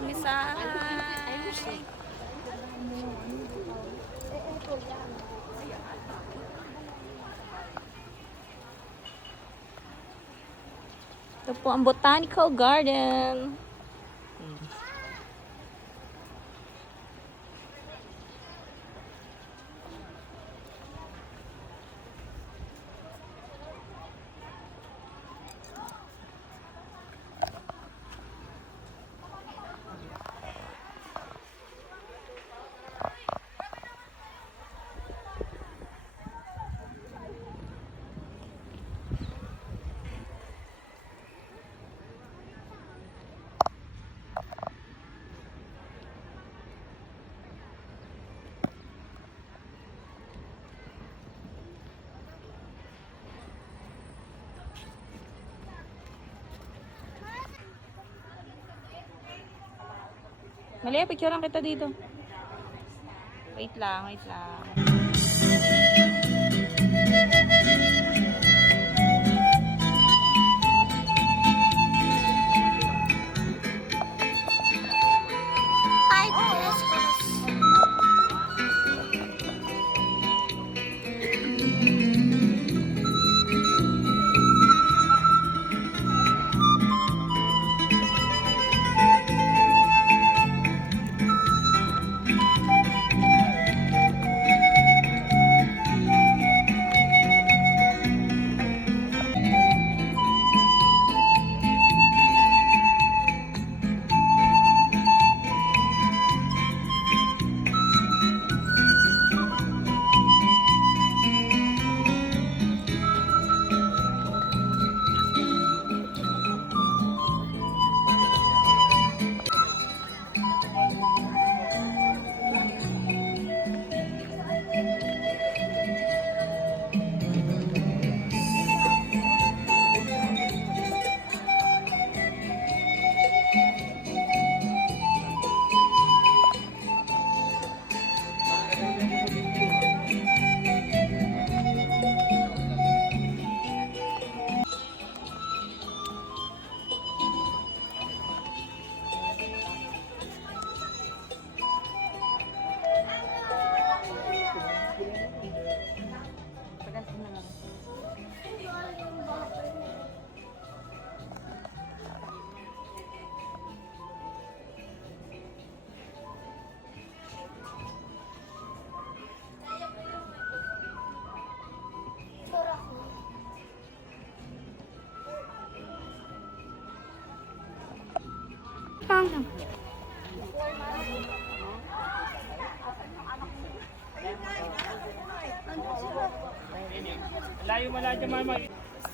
kami sa ito po ang Botanical Garden. Mali, picturean kita dito. Wait lang, wait lang.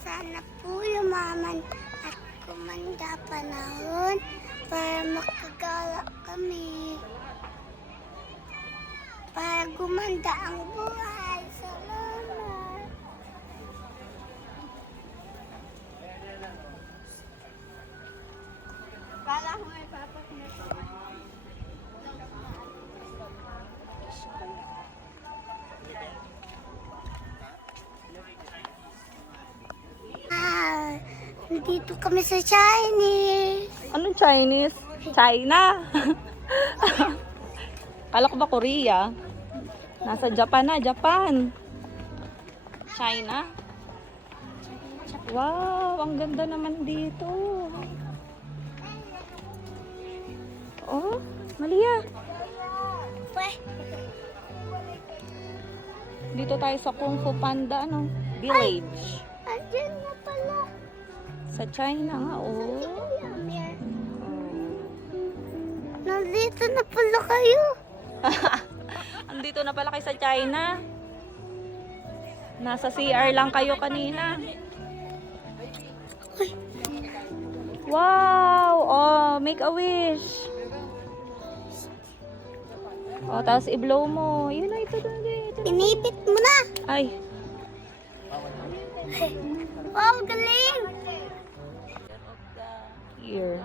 Sana po yumaman at kumanda panahon para makagala kami. Para gumanda ang buhay. Salamat. Kala ko may papak na ito. Dito kami sa Chinese. Anong Chinese? China. Kala ko ba Korea? Nasa Japan na, Japan. China. Wow, ang ganda naman dito. Oh, Malia. Dito tayo sa Kung Fu Panda, ano? Village. Andyan na pala. Sa China nga, oh. Nandito na pala kayo. Andito na pala kayo sa China. Nasa CR lang kayo kanina. Wow! Oh, make a wish. Oh, tapos i-blow mo. Yun na, ito na. Inipit mo na. Ay. Wow, galing. Here.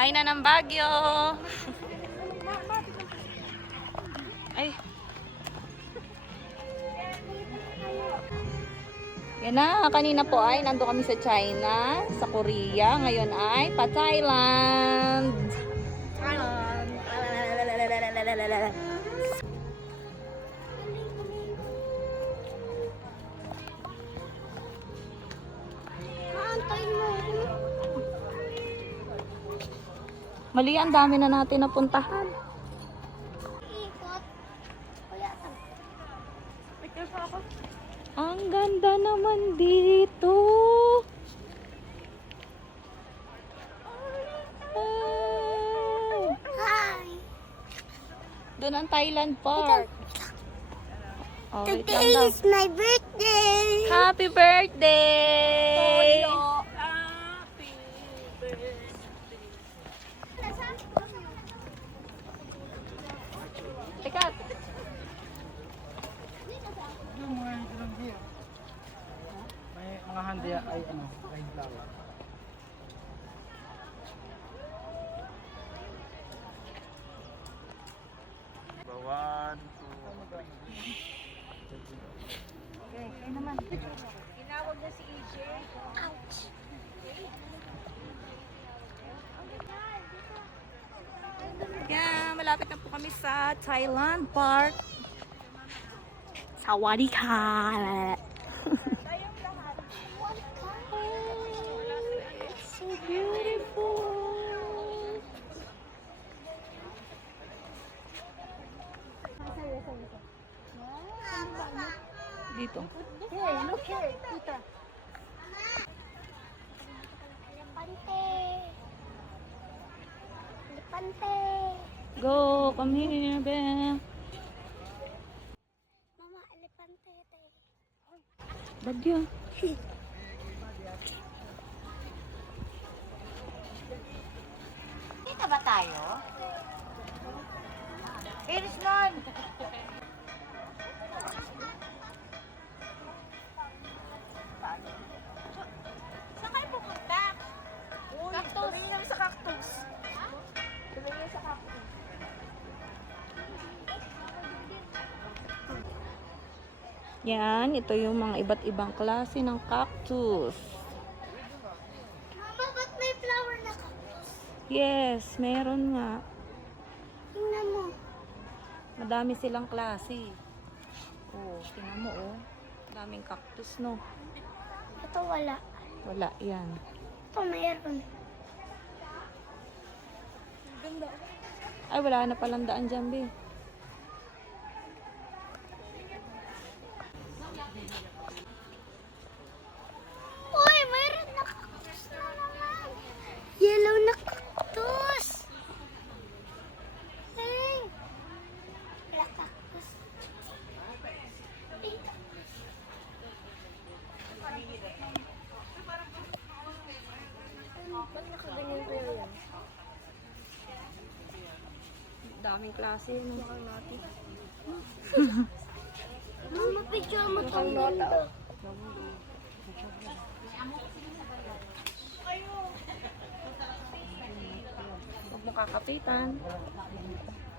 Kain na ng Baguio. Ay. Yan na, kanina po ay nando kami sa China, sa Korea. Ngayon ay pa-Thailand. Aantayin mo. Mali, ang dami na natin napuntahan. Ikot. Kuya, picture pa ako. Ang ganda naman dito. Ah, Hi. doon ang Thailand Park. Oh, wait lang Today daw. is my birthday. Happy birthday! Teka, Yung mga ilang beer. May mga handi ay ano, plain flour. One, two, three. Ouch. yan, malapit na po kami sa Thailand Park. Sawadika! So beautiful! Dito. Hey, look here, Tita. Elepante. Elepante. Go, come here, be. Mama, elepante. Bagyo. Kita ba tayo? Iris nun! Saan kayo pupunta? Cactus. Tuloy lang sa cactus. Tuloy lang sa cactus. Yan, ito yung mga iba't ibang klase ng cactus. Mama, ba't may flower na ka? Yes, meron nga. Tingnan mo. Madami silang klase. Oh, tingnan mo oh. Daming cactus, no? Ito wala. Wala, yan. Ito mayroon. Ay, wala na palang daan dyan, be. Uy, mayroon na cactus na naman. Yellow na cactus. Hey. Wala cactus. Pink cactus. Ba't nakaganyan ko yan? Daming klase, no? Mama, picture mo itong ganda. Huwag mo kakapitan.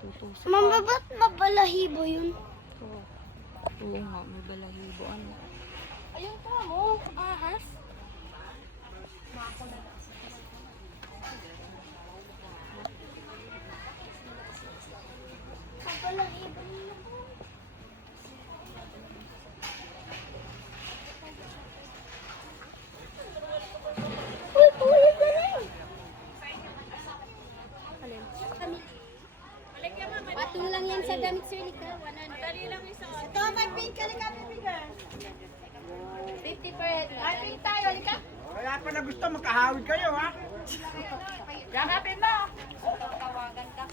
Tutusok. Mama, ba't mabalahibo yun? Oo nga, may balahibo. Ano? Ayun pa mo, ahas. Mabalahibo yun. Uy, kuya, galing! Patong lang yan sa damit, Sir Lika. 100. Madali lang isa. Ito, may pink. Halika, Lika. 50 per head. Ay, pink tayo, Lika. Wala pa na gusto, magkahawid kayo ha. Yakapin mo! Tawagan ka.